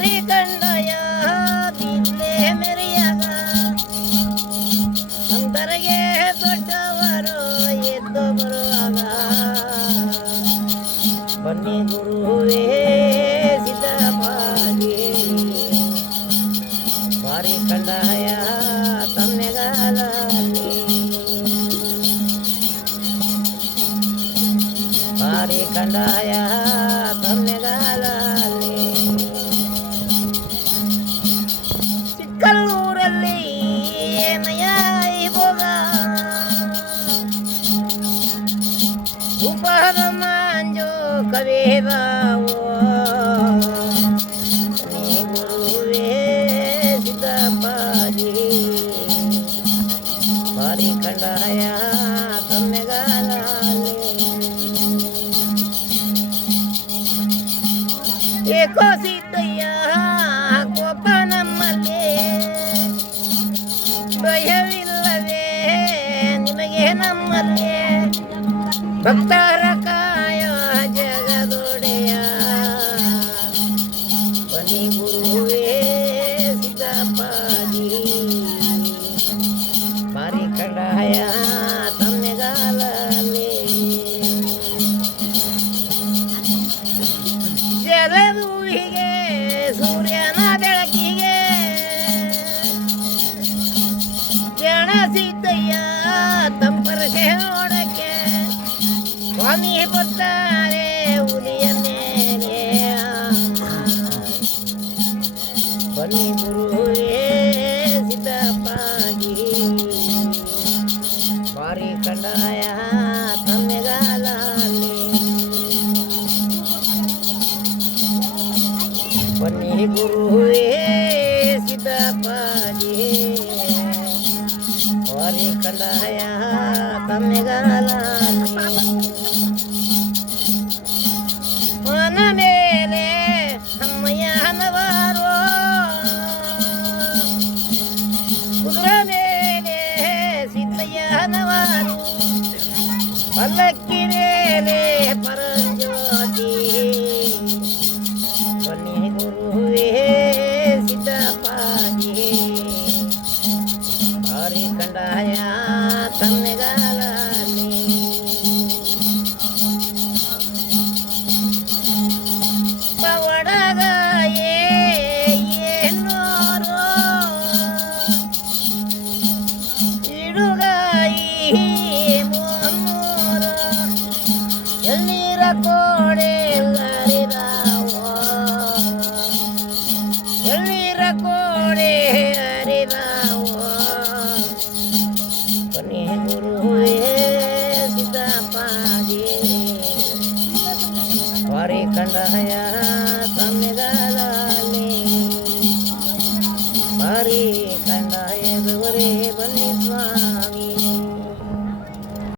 हरे कंडया तीतले मेरियागा ಅಂತರಗೆ ದೊಡ್ಡವರು ಎದ್ದು ಬರುವಾಗ ಬನ್ನಿ ಗುರುವೇ ಸಿದ್ಧಪಾಗಿ ಬಾರಿ ಕಂಡಾಯ ತಮ್ಮೆಗಾಲಲ್ಲಿ ಬಾರಿ ಕಂಡಾಯ ઉપર માંજો કરે વાવો ಭಕ್ತರ ಕಾಯ ಜಗದೊಡೆಯ ಬನ್ನಿ ಗುರುವೇ ಸಿದ್ದಪ್ಪಾಜಿ ಬಾರಿ ಕಂಡಾಯ ತಮ್ಮೆಗಾಲಲ್ಲಿ ಜಲದೂವಿಗೆ ಸೂರ್ಯನ ಬೆಳಕಿಗೆ ಜನ पण हे गुरु हे. सीतापाली वारी कलाया तमे ತನ್ನೆಗಾಲಲ್ಲಿ ಪವಡಗ ಏನೋರು ಇಡುಗಾಯಿ கண்டாயா